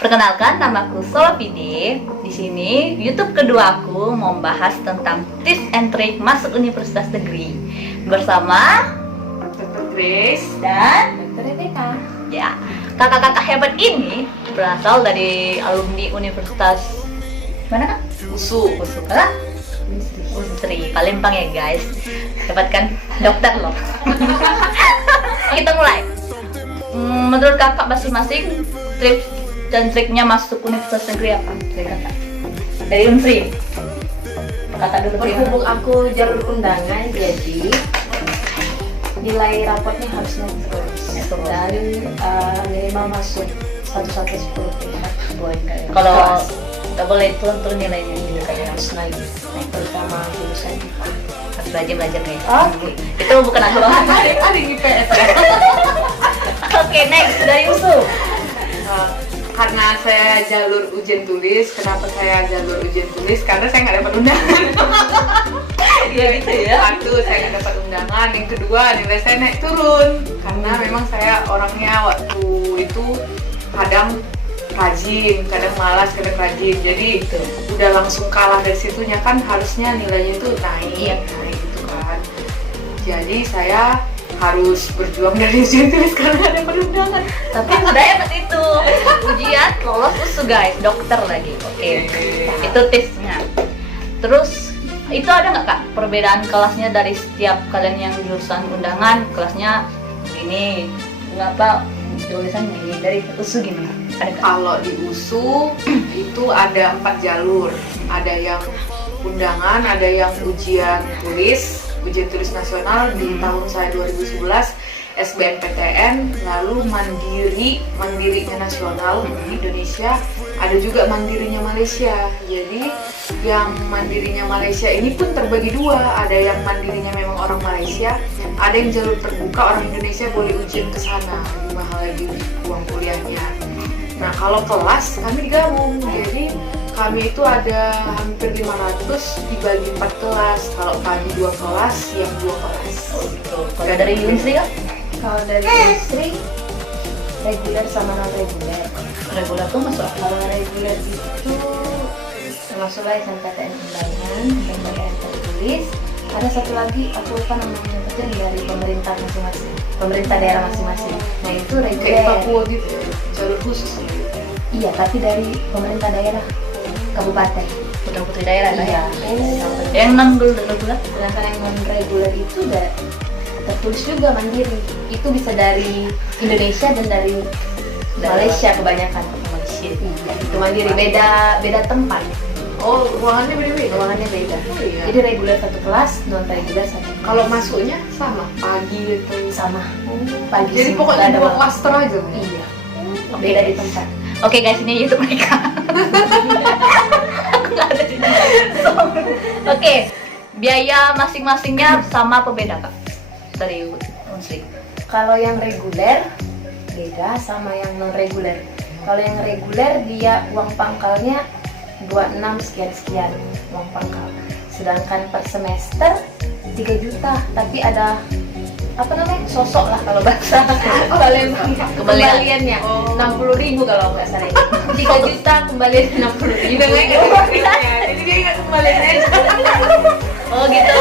Perkenalkan, namaku Solovide. Di sini YouTube kedua aku mau membahas tentang tips and trick masuk Universitas Negeri bersama Dr. Grace dan Dr. Rebecca. ya, kakak-kakak hebat ini berasal dari alumni Universitas mana kak? USU. USU kak? Unsri, Palembang ya guys. Hebat kan? Dokter loh. Kita mulai. Menurut kakak masing-masing tips dan triknya masuk Universitas Negeri apa? Dari kakak? Dari Unsri. Kakak dulu Berhubung aku jalur undangan, jadi nilai rapotnya harus naik terus dan minimal masuk 1-10 Kalau nggak boleh turun nilainya gitu kan ya. harus naik terutama jurusan IPA. Harus belajar guys. Oke. Itu bukan aku doang. Ada IPS ya. Oke, next dari Usu. Karena saya jalur ujian tulis. Kenapa saya jalur ujian tulis? Karena saya nggak dapat undangan. Iya gitu ya. Satu, saya nggak dapat undangan. Yang kedua, nilai saya naik turun. Karena memang saya orangnya waktu itu kadang rajin, kadang malas, kadang rajin. Jadi udah langsung kalah dari situnya, kan harusnya nilainya itu naik, naik gitu kan. Jadi saya harus berjuang dari ujian tulis karena ada undangan. Tapi udah hebat itu. Ujian lolos Usu guys, dokter lagi. Oke. Itu tipsnya. Terus itu ada nggak kak perbedaan kelasnya dari setiap kalian yang jurusan undangan? Kelasnya ini kenapa tulisan ini dari Usu gimana? Ada kak? Kalau di USU itu ada 4 jalur. Ada yang undangan, ada yang ujian tulis nasional di tahun saya 2011, SBMPTN, lalu mandirinya nasional di Indonesia, ada juga mandirinya Malaysia. Jadi yang mandirinya Malaysia ini pun terbagi dua, ada yang mandirinya memang orang Malaysia, ada yang jalur terbuka orang Indonesia boleh ujian ke sana, lebih mahal lagi uang kuliahnya. Nah kalau kelas kami digabung, jadi kami itu ada hampir 500 dibagi 4 kelas. Kalau pagi 2 kelas, siang 2 kelas. Kalau dari Unsri kak? Kalau dari industri reguler sama non reguler. Reguler tuh masuk apa? Kalau reguler itu termasuk lah SNPTN undangan, SNPTN tertulis. Ada satu lagi aku lupa namanya, itu dari pemerintah masing-masing, pemerintah daerah masing-masing. Nah itu Kayak reguler. Papua gitu ya, jalur khusus. Iya, tapi dari pemerintah daerah kabupaten. Putra putri daerah kan? Iya. Yang non reguler? Sedangkan yang non reguler itu udah tertulis juga mandiri. Itu bisa dari Indonesia dan dari Malaysia kebanyakan. Malaysia. Iya, itu mandiri, beda tempat. Oh, ruangannya beda-beda? Ruangannya beda. Oh, iya. Jadi reguler satu kelas, non reguler satu kelas. Kalau masuknya sama, pagi gitu. Sama. Pagi Jadi siang, pokoknya nggak ada 2 malam. klaster aja. Iya. Beda di tempat. Oke guys, ini YouTube mereka. Aku nggak ada di sini. Oke, biaya masing-masingnya sama apa beda kak? Dari Unsri. Kalau yang reguler beda sama yang non reguler. Kalau yang reguler dia uang pangkalnya 26 sekian uang pangkal. Sedangkan per semester 3 juta, tapi ada apa namanya, sosok lah kalau bahasa kembaliannya 60.000 kalau nggak salah. 3 juta kembalian 60.000. Jadi dia nggak kembali aja. Oh gitu.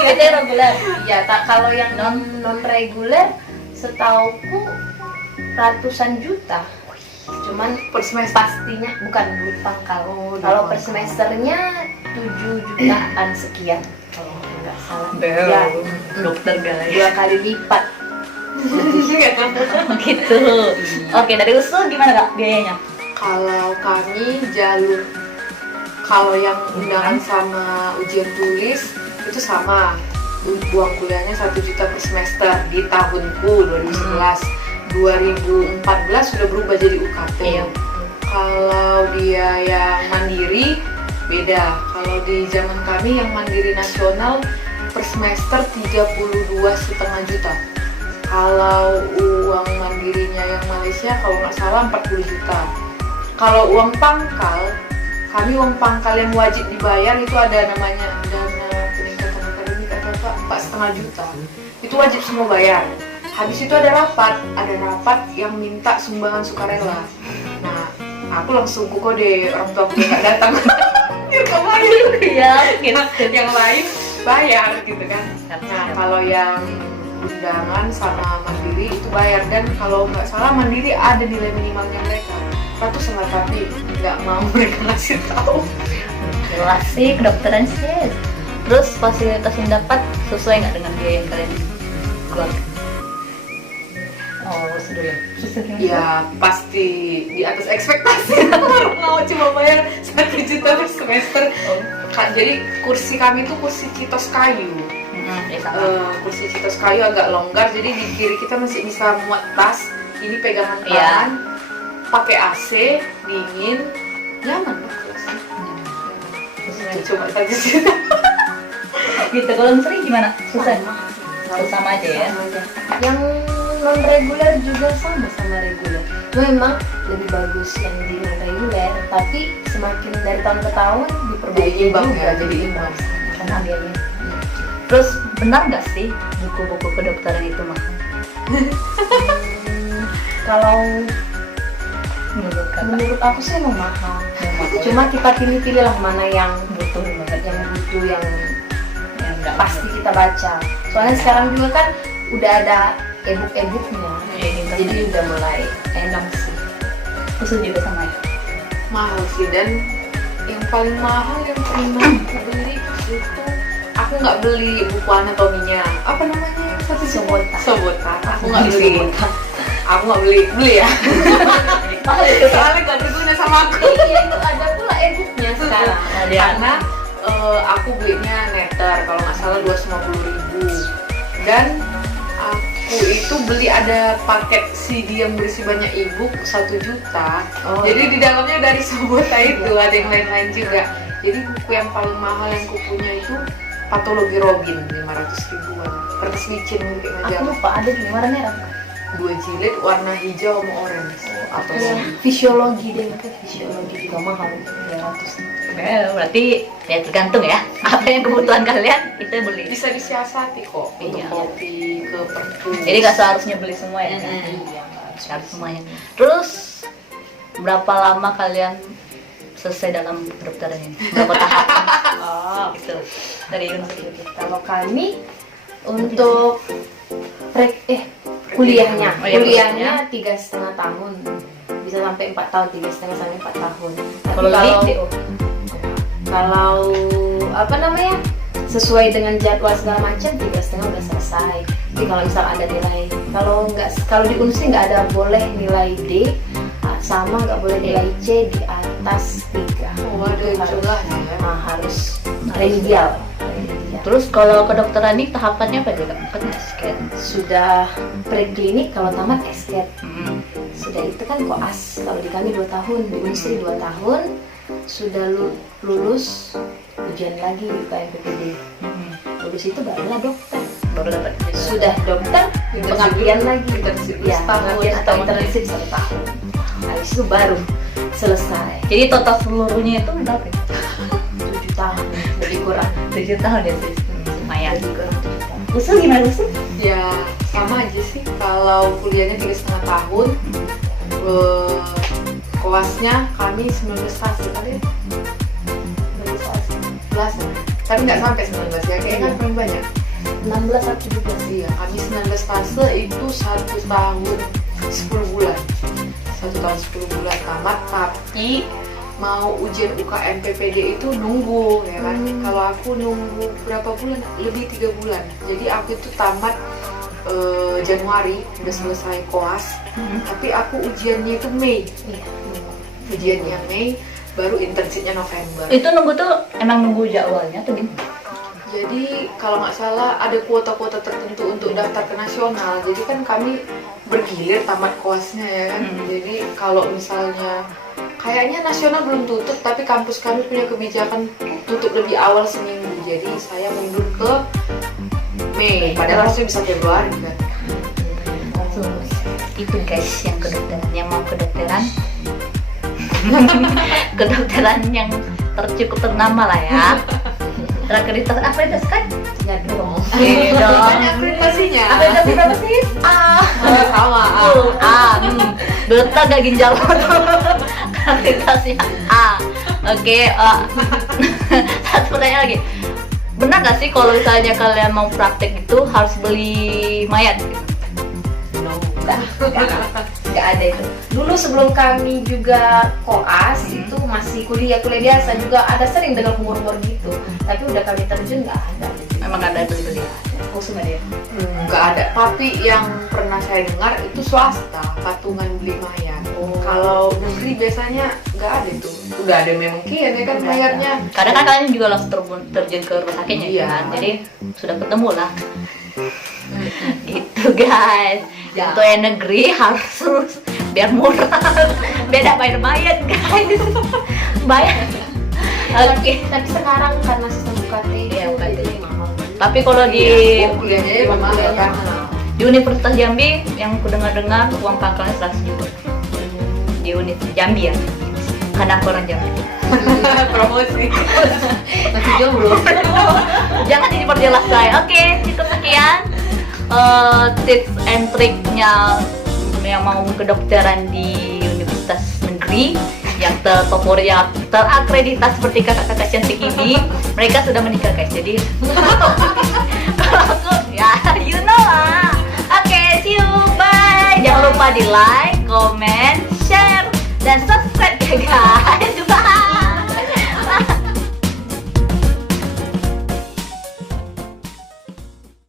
Itu yang reguler. Iya, kalau yang non reguler setauku ratusan juta. Cuman Per semester. pastinya bukan duit pangkal. Kalau per semesternya 7 jutaan sekian kalau nggak salah. Ya, Dokter guys. 2 kali lipat. Gitu. Oke, dari Usul gimana kak biayanya? Kalau kami jalur, kalau yang undangan sama ujian tulis itu sama, uang kuliahnya 1 juta per semester di tahunku 2011. 2014 sudah berubah jadi UKT. Iya. Kalau dia yang mandiri beda. Kalau di zaman kami yang mandiri nasional per semester 32,5 juta. Kalau uang mandirinya yang Malaysia kalau nggak salah 40 juta. Kalau uang pangkal, kami uang pangkal yang wajib dibayar itu ada namanya dana peningkatan akademik atau apa 4,5 juta. Itu wajib semua bayar. Habis itu ada rapat yang minta sumbangan sukarela. Nah, Aku langsung kode orang tua aku nggak datang. Biar kau bayar. Iya, gitu. Yang lain bayar gitu kan. Nah kalau yang undangan sama mandiri itu bayar, dan kalau nggak salah mandiri ada nilai minimalnya mereka 100 tapi nggak mau mereka ngasih tahu. Jelas sih kedokteran sih. Terus fasilitas yang dapat sesuai nggak dengan biaya yang kalian keluarkan? Oh, sudah ya. Ya pasti di atas ekspektasi. Orang mau cuma bayar 1 juta per semester. Kak, jadi kursi kami itu kursi kitos kayu. Ya sama. Kursi kitos kayu agak longgar, jadi di kiri kita masih bisa muat tas. Ini pegangan Iya. kanan, pakai AC, dingin, nyaman lah kelasnya. Cuma 1 juta. Gitu. Kalau sering gimana? Susah. Sama aja ya. Sama aja. Yang non reguler juga sama reguler. Memang lebih bagus yang di non reguler, tapi semakin dari tahun ke tahun diperbaiki Jadi imbang juga, ya, jadi imbang. Karena biayanya. Terus benar nggak sih buku-buku kedokteran itu mahal? Kalau Menurut kakak? menurut aku sih emang mahal. Cuma kita pilih-pilih lah mana yang Butuh banget yang butuh, yang yang nggak pasti kita baca. Soalnya sekarang juga kan udah ada e-book-nya, Iya, jadi udah mulai enak sih. khusus juga sama ya. Mahal sih, dan yang paling mahal yang pernah aku beli itu, aku nggak beli buku anatominya. Apa namanya? Sobota. Aku nggak beli. Aku nggak beli ya. Mahal itu kan? Soalnya nggak berguna sama aku. Iya, itu ada pula e-booknya sekarang. Ada. Karena aku belinya netter, kalau nggak salah 250.000, dan aku itu beli ada paket CD yang berisi banyak ebook 1 juta. Oh, Jadi iya. di dalamnya dari Sobota itu ada yang lain-lain juga. Jadi buku yang paling mahal yang kupunya itu Patologi Robin 500 ribuan. Kertas licin kayak Aku majalah. lupa ada di warnanya apa? 2 jilid warna hijau sama orange. Atau Fisiologi deh, fisiologi juga mahal 300. Berarti ya tergantung ya. Apa yang kebutuhan kalian kita beli. bisa disiasati kok untuk Iya. kopi ke perpus. Jadi nggak seharusnya beli semua ya. Kan? Iya, Harus semuanya. Terus berapa lama kalian selesai dalam kedokteran ini? Berapa tahapan? Oh, gitu. Dari universitas. kalau kami untuk kuliahnya, Oh, iya, kuliahnya 3,5 tahun, bisa sampai 4 tahun, 3,5 sampai 4 tahun. Tapi Kalau lebih, DO. kalau apa namanya, sesuai dengan jadwal segala macam 3,5 udah selesai. Jadi kalau misal ada nilai, kalau di UNSI nggak ada boleh nilai D sama nggak boleh nilai C di atas 3. Oh, ada juga ya. Harus remedial. Terus kalau kedokteran ini tahapannya apa juga? Kan scan. Sudah preklinik, kalau tamat SCAT. Hmm. Sudah itu kan koas, kalau di kami 2 tahun, di UNSI 2 tahun. Sudah lulus, ujian lagi di KMPPD. Lulus itu barulah dokter. Baru dapat. Sudah dokter, pengabdian lagi. Internship Ya, setahun pengabdian atau setahun. internship 1 tahun. Habis itu baru selesai. Jadi total seluruhnya itu berapa? 7 tahun, lebih kurang. 7 tahun ya sih. Lumayan. Lebih kurang 7 tahun. Usul gimana usul? Ya sama aja sih, kalau kuliahnya 3,5 tahun, koasnya kami 19 fase kali ya? 19 fase, 11 tapi nggak sampai 19 ya, kayaknya kan paling banyak. 16 atau 17. Iya, kami 19 fase itu 1 tahun 10 bulan 1 tahun 10 bulan tamat, tapi mau ujian UKM PPD itu nunggu ya kan. Kalau aku nunggu berapa bulan? Lebih 3 bulan. Jadi aku itu tamat Januari, udah selesai koas, tapi aku ujiannya itu Mei. Iya. Ujiannya Mei, baru internshipnya November. Itu nunggu tuh emang nunggu jadwalnya tuh gimana? Jadi kalau nggak salah ada kuota-kuota tertentu untuk daftar ke nasional. Jadi kan kami bergilir tamat koasnya ya kan. Jadi kalau misalnya kayaknya nasional belum tutup, tapi kampus kami punya kebijakan tutup lebih awal seminggu. Jadi saya mundur ke Mei, padahal harusnya bisa Februari kan. Itu guys yang kedokteran, yang mau kedokteran kedokteran yang tercukup ternama lah ya. Terakreditasi akreditasi kan? Ya dong. Dong. Akreditasinya Akreditasi berapa sih? sama. Dokter gak ginjal. akreditasinya A. Oke, satu pertanyaan lagi. Benar nggak sih kalau misalnya kalian mau praktek itu harus beli mayat? Nggak ada itu. Dulu sebelum kami juga koas itu masih kuliah biasa juga ada sering dengar rumor-rumor gitu. Tapi udah kami terjun nggak ada. Memang ada beli-beli. Khusus dia. Nggak ada. Tapi yang pernah saya dengar itu swasta, patungan beli mayat. Kalau negeri biasanya nggak ada tuh. Udah ada memang kian ya kan mayatnya. Kadang kan kalian juga langsung terjun ke rumah sakitnya Iya. kan. Jadi sudah ketemu lah. Gitu guys. Ya. Untuk yang negeri harus biar murah. Beda bayar mayat guys. Bayar. Oke. Tapi sekarang karena sistem UKT Iya, itu UKT. jadi mahal. Tapi kalau di Kuliahnya ya memang kan. di Universitas Jambi yang ku dengar-dengar uang pangkalnya 100 juta. Di Universitas Jambi ya. Karena aku orang Jambi. Promosi. Masih jomblo. Jangan diperjelas saya. Oke, cukup sekian tips and triknya yang mau kedokteran di universitas negeri yang terfavorit, yang terakreditasi seperti kakak-kakak cantik ini. Mereka sudah menikah guys, jadi kalau aku ya you know lah. Oke, see you, bye. Jangan lupa di like, comment, share, dan subscribe ya guys.